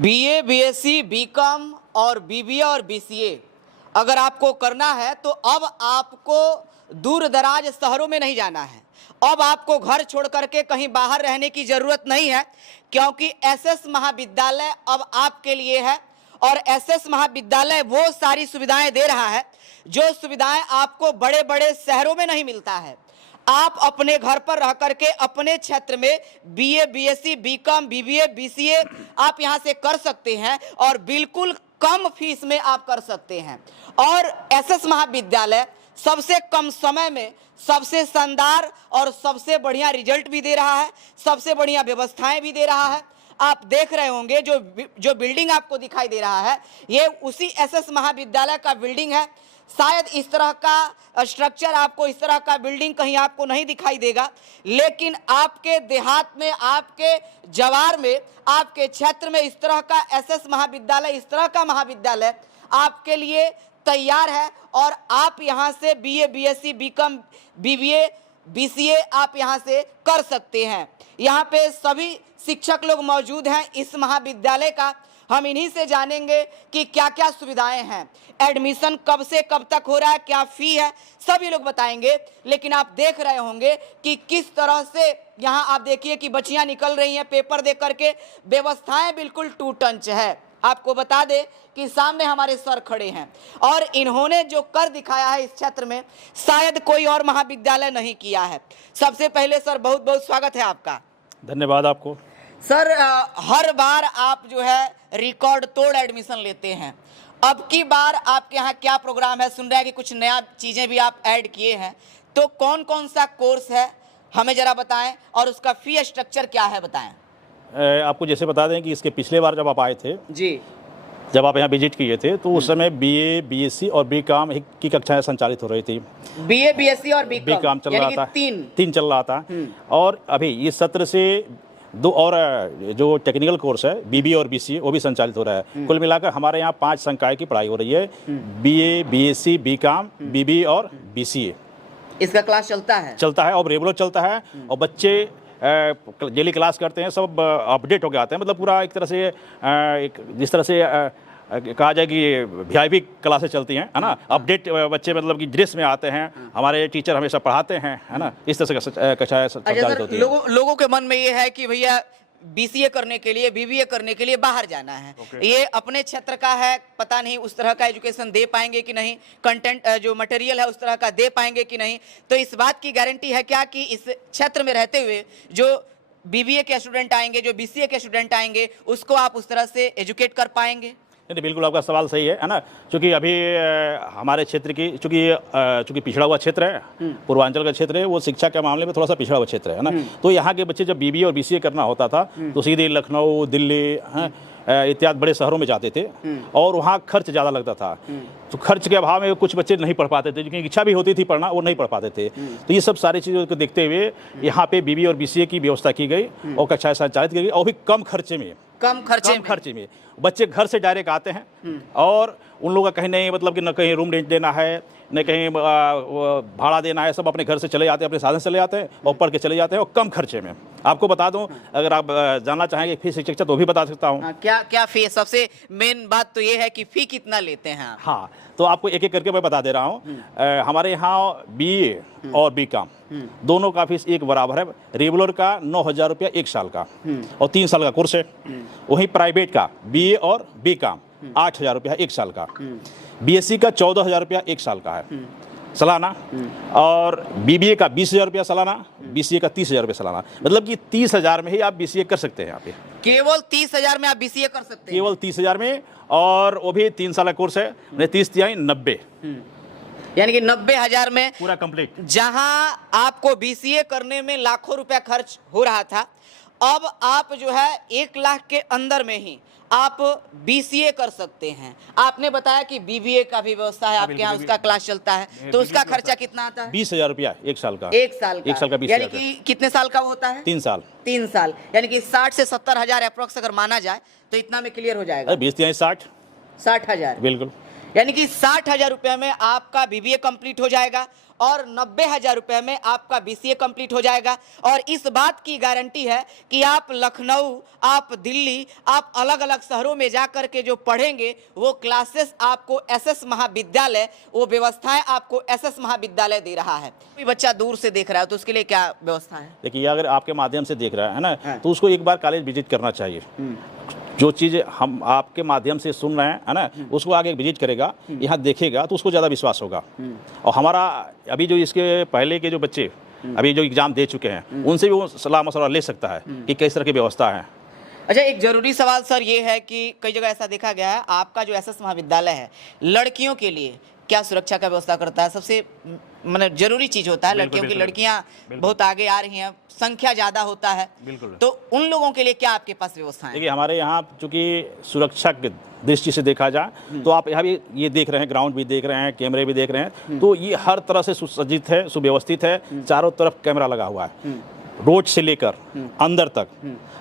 BA, BSc, BCom और BBA और BCA अगर आपको करना है तो अब आपको दूर दराज शहरों में नहीं जाना है। अब आपको घर छोड़ करके कहीं बाहर रहने की ज़रूरत नहीं है, क्योंकि एसएस महाविद्यालय अब आपके लिए है। और एसएस महाविद्यालय वो सारी सुविधाएं दे रहा है जो सुविधाएं आपको बड़े बड़े शहरों में नहीं मिलता है। आप अपने घर पर रह करके अपने क्षेत्र में BA, BSc, BCom, BBA, BCA आप यहां से कर सकते हैं और बिल्कुल कम फीस में आप कर सकते हैं। और एसएस महाविद्यालय सबसे कम समय में सबसे शानदार और सबसे बढ़िया रिजल्ट भी दे रहा है, सबसे बढ़िया व्यवस्थाएं भी दे रहा है। आप देख रहे होंगे जो बिल्डिंग आपको दिखाई दे रहा है ये उसी एसएस महाविद्यालय का बिल्डिंग है। शायद इस तरह का स्ट्रक्चर आपको, इस तरह का बिल्डिंग कहीं आपको नहीं दिखाई देगा, लेकिन आपके देहात में, आपके जवार में, आपके क्षेत्र में इस तरह का एसएस महाविद्यालय, इस तरह का महाविद्यालय आपके लिए तैयार है। और आप यहां से BA, BSc, BCom, BBA, BCA आप यहां से कर सकते हैं। यहाँ पे सभी शिक्षक लोग मौजूद हैं इस महाविद्यालय का। हम इन्हीं से जानेंगे कि क्या क्या सुविधाएं हैं, एडमिशन कब से कब तक हो रहा है, क्या फी है, सब ये लोग बताएंगे। लेकिन आप देख रहे होंगे कि किस तरह से यहाँ आप देखिए कि बच्चियां निकल रही हैं पेपर दे करके। व्यवस्थाएं बिल्कुल टू टंच है। आपको बता दें कि सामने हमारे सर खड़े हैं और इन्होंने जो कर दिखाया है इस क्षेत्र में शायद कोई और महाविद्यालय नहीं किया है। सबसे पहले सर बहुत बहुत स्वागत है आपका। धन्यवाद आपको। सर हर बार आप जो है रिकॉर्ड तोड़ एडमिशन लेते हैं, अब की बार आपके यहाँ क्या प्रोग्राम है? सुन रहे हैं कि कुछ नया चीज़ें भी आप ऐड किए हैं, तो कौन कौन सा कोर्स है हमें ज़रा बताएं और उसका फी स्ट्रक्चर क्या है बताएं। आपको जैसे बता दें कि इसके पिछले बार जब आप आए थे जी, जब आप यहाँ विजिट किए थे तो उस समय बीए, बीएससी और बीकॉम की कक्षाएं संचालित हो रही थी। बीए, बीएससी और बीकॉम चल रहा था, तीन चल रहा था। और अभी इस सत्र से दो और जो टेक्निकल कोर्स है बीबीए और बीसीए वो भी संचालित हो रहा है। कुल मिलाकर हमारे यहाँ 5 संकाय की पढ़ाई हो रही है, बीए, बीएससी, बीकॉम, बीबीए और बीसीए। इसका क्लास चलता है और रेगुलर चलता है। और बच्चे डेली क्लास करते हैं, सब अपडेट हो गए आते हैं। मतलब पूरा एक तरह से जिस तरह से कहा जाए कि वीआईपी क्लासेस चलती हैं, है ना। अपडेट बच्चे मतलब कि ड्रेस में आते हैं, हमारे टीचर हमेशा पढ़ाते हैं, है ना। इस तरह से कक्षाएं संचालित होती हैं। लोगों के मन में ये है कि भैया बीसीए करने के लिए, बीबीए करने के लिए बाहर जाना है। ये अपने क्षेत्र का है, पता नहीं उस तरह का एजुकेशन दे पाएंगे कि नहीं, कंटेंट जो मटेरियल है उस तरह का दे पाएंगे कि नहीं। तो इस बात की गारंटी है क्या कि इस क्षेत्र में रहते हुए जो बीबीए के स्टूडेंट आएंगे, जो बीसीए के स्टूडेंट आएंगे, उसको आप उस तरह से एजुकेट कर पाएंगे? नहीं, बिल्कुल आपका सवाल सही है ना। क्योंकि अभी हमारे क्षेत्र की चूँकि पिछड़ा हुआ क्षेत्र है, पूर्वांचल का क्षेत्र है, वो शिक्षा के मामले में थोड़ा सा पिछड़ा हुआ क्षेत्र है ना। तो यहाँ के बच्चे जब बीबीए और बीसीए करना होता था तो सीधे लखनऊ, दिल्ली इत्यादि बड़े शहरों में जाते थे और वहाँ खर्च ज़्यादा लगता था। तो खर्च के अभाव में कुछ बच्चे नहीं पढ़ पाते थे, जिनकी इच्छा भी होती थी पढ़ना, वो नहीं पढ़ पाते थे। तो ये सब सारी चीज़ों को देखते हुए यहाँ पे बीबीए और बीसीए की व्यवस्था की गई और कक्षाएं संचालित की गई, और भी कम खर्चे में। बच्चे घर से डायरेक्ट आते हैं और उन लोगों का कहीं नहीं, मतलब कि न कहीं रूम रेंट देना है, न कहीं भाड़ा देना है, सब अपने घर से चले जाते हैं, अपने साधन से चले जाते हैं और पढ़ के चले जाते हैं और कम खर्चे में। आपको बता दूं, अगर आप जानना चाहेंगे फीस स्ट्रक्चर तो भी बता सकता हूं। क्या फी? सबसे मेन बात तो ये है कि फी कितना लेते हैं आप? हाँ, तो आपको एक एक करके मैं बता दे रहा हूँ। हमारे यहाँ बीए और बीकॉम दोनों का फीस एक बराबर है। रेगुलर का 9,000 रुपया 1 साल का और 3 साल का कोर्स है। वहीं प्राइवेट का बीए और बीकॉम 8,000 रुपया 1 साल का, बीएससी का 14,000 रुपया 1 साल का है सालाना, और बीबीए का 20,000 रुपया सालाना, बीसीए का 30,000 रुपया सालाना। मतलब कि 30,000 में ही आप बीसीए कर सकते हैं। यहाँ पे केवल 30,000 में आप बीसीए कर सकते हैं? केवल 30,000 में, और वो भी 3 साल का कोर्स है। 30 तिहाई 90, यानी कि 90,000 में पूरा कंप्लीट। जहां आपको बीसीए करने में लाखों रुपया खर्च हो रहा था, अब आप जो है 1 लाख के अंदर में ही आप बीसीए कर सकते हैं। आपने बताया कि बीबीए का भी व्यवस्था है आपके यहाँ, उसका क्लास चलता है, तो उसका खर्चा कितना आता है? 20,000 रुपया 1 साल का। 1 साल का 20,000, यानी कि कितने साल का होता है? 3 साल। 3 साल यानी कि 60 से 70,000 अप्रोक्स अगर माना जाए तो इतना में क्लियर हो जाएगा। 20 तिहाई 60। 60,000 बिल्कुल। यानी कि 60,000 रुपये में आपका बीबीए कंप्लीट हो जाएगा और 90,000 रुपये में आपका बीसीए कंप्लीट हो जाएगा। और इस बात की गारंटी है कि आप लखनऊ, आप दिल्ली, आप अलग अलग शहरों में जा कर के जो पढ़ेंगे वो क्लासेस आपको एसएस महाविद्यालय, वो व्यवस्थाएं आपको एसएस महाविद्यालय दे रहा है। कोई बच्चा दूर से देख रहा है तो उसके लिए क्या व्यवस्था है? देखिए, अगर आपके माध्यम से देख रहा है ना, तो उसको एक बार कॉलेज विजिट करना चाहिए। जो चीज़ हम आपके माध्यम से सुन रहे हैं, है ना, उसको आगे विजिट करेगा, यहाँ देखेगा तो उसको ज़्यादा विश्वास होगा। और हमारा अभी जो इसके पहले के जो बच्चे अभी जो एग्ज़ाम दे चुके हैं, उनसे भी वो सलाह मशवरा ले सकता है कि किस तरह की व्यवस्था है। अच्छा, एक जरूरी सवाल सर ये है कि कई जगह ऐसा देखा गया है, आपका जो एसएस महाविद्यालय है लड़कियों के लिए क्या सुरक्षा का व्यवस्था करता है? सबसे मतलब जरूरी चीज होता है, लड़कियों की, लड़कियां बहुत आगे आ रही हैं, संख्या ज्यादा होता है, तो उन लोगों के लिए क्या आपके पास व्यवस्था है? देखिए, हमारे यहाँ चूंकि सुरक्षा की दृष्टि से देखा जाए तो आप यहाँ भी ये देख रहे हैं, ग्राउंड भी देख रहे हैं, कैमरे भी देख रहे हैं, तो ये हर तरह से सुसज्जित है, सुव्यवस्थित है। चारों तरफ कैमरा लगा हुआ है, रोड से लेकर अंदर तक,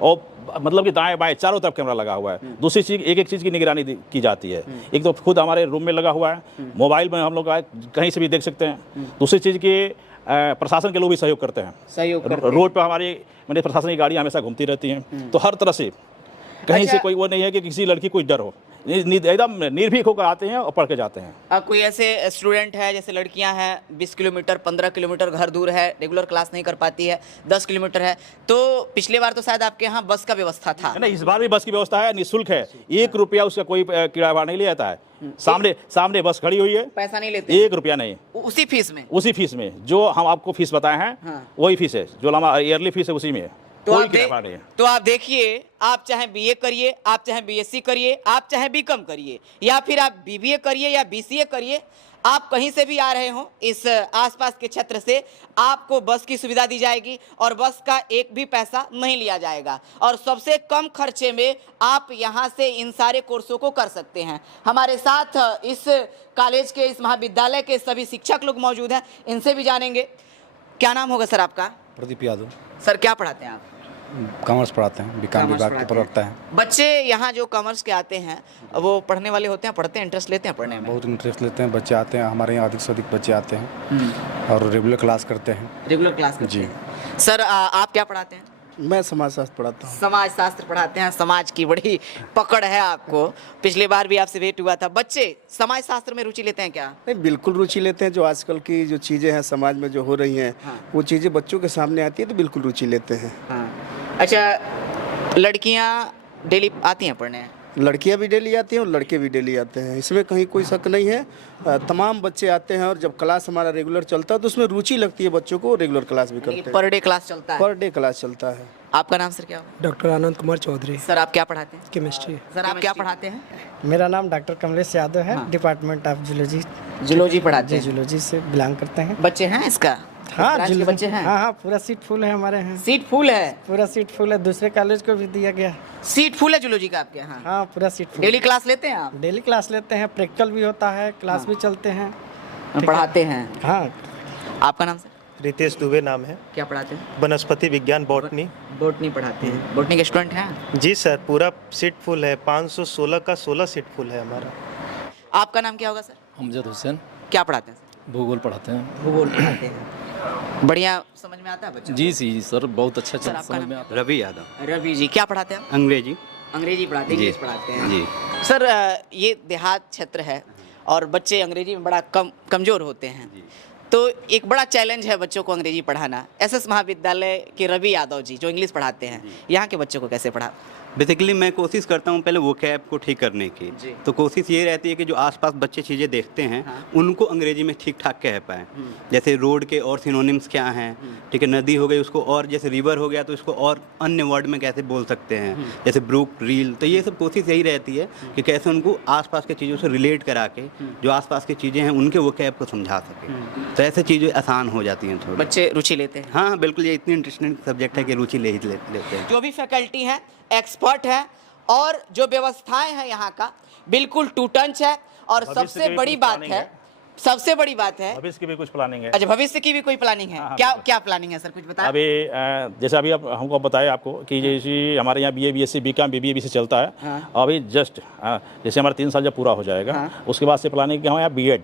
और मतलब कि दाएं बाएं चारों तरफ कैमरा लगा हुआ है। दूसरी चीज़, एक एक चीज़ की निगरानी की जाती है। एक तो खुद हमारे रूम में लगा हुआ है, मोबाइल में हम लोग कहीं से भी देख सकते हैं। दूसरी चीज़ की प्रशासन के लोग भी सहयोग करते हैं, रोड पर हमारी मैंने प्रशासन की गाड़ी हमेशा घूमती रहती हैं, तो हर तरह से कहीं से कोई वो नहीं है कि किसी लड़की को डर हो, एकदम निर्भीक होकर आते हैं और पढ़ के जाते हैं। अब कोई ऐसे स्टूडेंट है, जैसे लड़कियां हैं 20 किलोमीटर 15 किलोमीटर घर दूर है, रेगुलर क्लास नहीं कर पाती है, 10 किलोमीटर है, तो पिछले बार तो शायद आपके यहाँ बस का व्यवस्था था? नहीं, इस बार भी बस की व्यवस्था है, निःशुल्क है, 1 रुपया उसका कोई किराया नहीं लिया जाता है। सामने बस खड़ी हुई है, पैसा नहीं लेते, 1 रुपया नहीं, उसी फीस में जो हम आपको फीस बताए हैं वही फीस है, जो हमारा ईयरली फीस है उसी में है। तो आप देखिए, आप चाहे बीए करिए, आप चाहे बीएससी करिए, आप चाहे बीकॉम करिए, या फिर आप बीबीए करिए या बीसीए करिए, आप कहीं से भी आ रहे हो इस आसपास के क्षेत्र से, आपको बस की सुविधा दी जाएगी और बस का एक भी पैसा नहीं लिया जाएगा, और सबसे कम खर्चे में आप यहाँ से इन सारे कोर्सों को कर सकते हैं। हमारे साथ इस कॉलेज के, इस महाविद्यालय के सभी शिक्षक लोग मौजूद हैं, इनसे भी जानेंगे। क्या नाम होगा सर आपका? प्रदीप यादव। सर क्या पढ़ाते हैं आप? कॉमर्स पढ़ाते हैं, बीकॉम विभाग के प्रवक्ता हैं। बच्चे यहाँ जो कॉमर्स के आते हैं वो पढ़ने वाले होते हैं, पढ़ते हैं, इंटरेस्ट लेते हैं पढ़ने में? बहुत इंटरेस्ट लेते हैं बच्चे, आते हैं हमारे यहाँ अधिक से अधिक बच्चे आते हैं और रेगुलर क्लास करते हैं। रेगुलर क्लास करते जी। हैं। सर आप क्या पढ़ाते हैं? मैं समाज शास्त्र पढ़ाता हूँ। समाज शास्त्र पढ़ाते हैं, समाज की बड़ी पकड़ है आपको, पिछली बार भी आपसे भेंट हुआ था। बच्चे समाज शास्त्र में रुचि लेते हैं क्या? नहीं, बिल्कुल रुचि लेते हैं। जो आजकल की जो चीज़ें हैं समाज में जो हो रही हैं, वो चीज़ें बच्चों के सामने आती है तो बिल्कुल रुचि लेते हैं। अच्छा, लड़कियाँ डेली आती हैं पढ़ने? लड़कियां भी डेली आती हैं और लड़के भी डेली आते हैं, इसमें कहीं कोई शक नहीं है। तमाम बच्चे आते हैं और जब क्लास हमारा रेगुलर चलता है तो उसमें रुचि लगती है बच्चों को, रेगुलर क्लास भी करते हैं। पर डे क्लास चलता है? पर डे क्लास चलता है। आपका नाम सर क्या होगा? डॉक्टर आनंद कुमार चौधरी। सर आप क्या पढ़ाते हैं? केमिस्ट्री। सर आप क्या पढ़ाते हैं? मेरा नाम डॉक्टर कमलेश यादव है, डिपार्टमेंट ऑफ जूलॉजी। जूलॉजी पढ़ाते हैं? जूलॉजी से बिलोंग करते हैं। बच्चे हैं इसका? हाँ, ब्रांच के बच्चे हैं? हाँ, पूरा सीट फुल है हमारे यहाँ। सीट फुल है? पूरा सीट फुल है, दूसरे कॉलेज को भी दिया गया। सीट फुल है जूलॉजी का आपके यहाँ? हाँ, पूरा सीट फुल। डेली क्लास लेते हैं आप? डेली क्लास लेते हैं, प्रैक्टिकल भी होता है, क्लास भी चलते हैं, पढ़ाते हैं। हाँ। आपका नाम सर? रितेश दुबे नाम है। क्या पढ़ाते हैं? वनस्पति विज्ञान बॉटनी। बॉटनी पढ़ाते हैं? बॉटनी के स्टूडेंट हैं? जी सर, पूरा सीट फुल है, 516 का 16 सीट फुल है हमारा। आपका नाम क्या होगा सर? अमजद हुसैन। क्या पढ़ाते हैं? भूगोल पढ़ाते हैं। भूगोल पढ़ाते हैं। बढ़िया समझ में आता है बच्चों? जी सर, बहुत अच्छा सर, आपका समझ में नाम? आता रवि यादव। रवि जी, क्या पढ़ाते हैं? अंग्रेजी। अंग्रेजी पढ़ाते हैं, जी। इंग्लिश पढ़ाते हैं? जी। सर ये देहात क्षेत्र है और बच्चे अंग्रेजी में बड़ा कमज़ोर होते हैं, तो एक बड़ा चैलेंज है बच्चों को अंग्रेजी पढ़ाना। एसएस महाविद्यालय के रवि यादव जी जो इंग्लिश पढ़ाते हैं, यहाँ के बच्चों को कैसे पढ़ा? बेसिकली मैं कोशिश करता हूँ पहले वोकैब को ठीक करने की, तो कोशिश ये रहती है कि जो आसपास बच्चे चीज़ें देखते हैं उनको अंग्रेजी में ठीक ठाक कह पाएँ। जैसे रोड के और सिनोनिम्स क्या हैं, ठीक है, नदी हो गई उसको, और जैसे रिवर हो गया तो इसको और अन्य वर्ड में कैसे बोल सकते हैं, जैसे ब्रुक, रील। तो ये सब कोशिश यही रहती है कि कैसे उनको आसपास के चीज़ों से रिलेट करा के जो आसपास की चीज़ें हैं उनके वोकैब को समझा सकें, तो ऐसे चीज़ें आसान हो जाती हैं थोड़ी। बच्चे रुचि लेते हैं? हाँ बिल्कुल, ये इतनी इंटरेस्टिंग सब्जेक्ट है कि रुचि लेते हैं। जो भी फैकल्टी हैं एक्सपर्ट है और जो व्यवस्थाएं हैं यहाँ का बिल्कुल टू टंच है। और सबसे बड़ी बात है, सबसे बड़ी बात है। भविष्य की भी कुछ प्लानिंग है। अच्छा, भविष्य की भी कोई प्लानिंग है? हाँ, क्या क्या प्लानिंग है सर, कुछ बताएं। अभी जैसे अभी अब हमको बताया आपको कि जैसे हमारे यहाँ BA BSc BCom BBA BC चलता है। हाँ। अभी जस्ट जैसे हमारा 3 साल जब पूरा हो जाएगा, हाँ। उसके बाद से प्लानिंग क्या है, B.Ed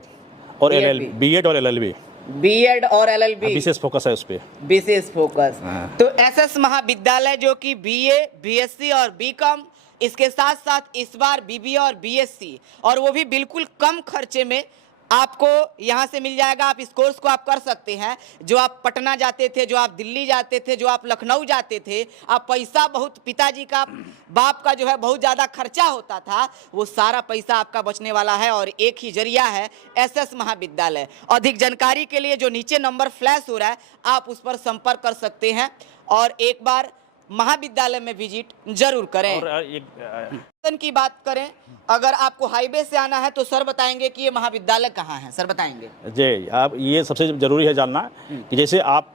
और LLB, B.Ed और LLB B.Ed और LLB विशेष फोकस है उस पर। विशेष फोकस। हाँ। तो SS महाविद्यालय जो कि BA BSc और BCom, इसके साथ साथ इस बार BBA और BSc, और वो भी बिल्कुल कम खर्चे में आपको यहाँ से मिल जाएगा। आप इस कोर्स को आप कर सकते हैं। जो आप पटना जाते थे, जो आप दिल्ली जाते थे, जो आप लखनऊ जाते थे, आप पैसा बहुत, पिताजी का, बाप का जो है बहुत ज़्यादा खर्चा होता था, वो सारा पैसा आपका बचने वाला है। और एक ही जरिया है, SS महाविद्यालय। अधिक जानकारी के लिए जो नीचे नंबर फ्लैश हो रहा है, आप उस पर संपर्क कर सकते हैं और एक बार महाविद्यालय में विजिट जरूर करें। और एक की बात करें, अगर आपको हाईवे से आना है तो सर बताएंगे कि ये महाविद्यालय कहाँ है, सर बताएंगे। जी, आप ये सबसे जरूरी है जानना कि जैसे आप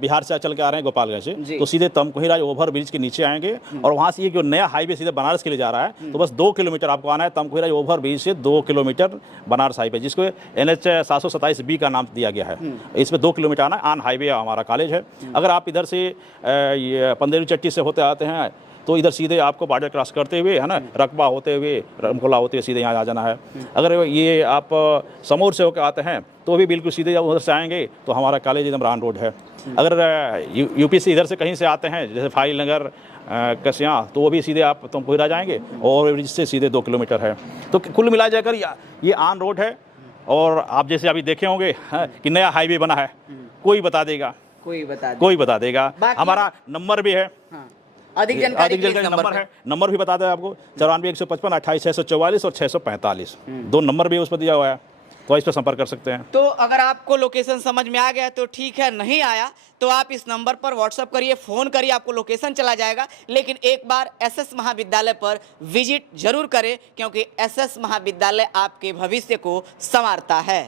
बिहार से चल के आ रहे हैं गोपालगंज से, तो सीधे तमकुहीराज ओवर ब्रिज के नीचे आएंगे और वहाँ से ये जो नया हाईवे सीधे बनारस के लिए जा रहा है, तो बस 2 किलोमीटर आपको आना है। तमकुहीराज ओवर ब्रिज से 2 किलोमीटर बनारस हाईवे, जिसको NH 727B का नाम दिया गया है। इसमें 2 किलोमीटर आना, ऑन हाईवे हमारा कॉलेज है। अगर आप इधर से पंदेरी चट्टी से होते आते हैं तो इधर सीधे आपको बॉर्डर क्रॉस करते हुए, है ना, रकबा होते हुए, रमकोला होते हुए सीधे यहाँ आ जाना है। अगर ये आप समूर से होकर आते हैं तो भी बिल्कुल सीधे जब उधर से आएंगे तो हमारा कॉलेज एकदम रान रोड है। अगर यूपी से इधर से कहीं से आते हैं, जैसे फाइल नगर, कसियाँ, तो वो भी सीधे आप तमकुहीराज जाएंगे और ब्रिज से सीधे 2 किलोमीटर है। तो कुल मिला जाकर ये ऑन रोड है। और आप जैसे अभी देखे होंगे कि नया हाईवे बना है, कोई बता देगा, कोई बता देगा। हमारा नंबर भी है, अधिक जानकारी नंबर है, नंबर भी बता दें आपको, 94 155 28 644 और 645, 2 नंबर भी उस पर दिया हुआ है, तो इस पर संपर्क कर सकते हैं। तो अगर आपको लोकेशन समझ में आ गया तो ठीक है, नहीं आया तो आप इस नंबर पर व्हाट्सअप करिए, फ़ोन करिए, आपको लोकेशन चला जाएगा। लेकिन एक बार SS महाविद्यालय पर विजिट जरूर करें, क्योंकि SS महाविद्यालय आपके भविष्य को संवारता है।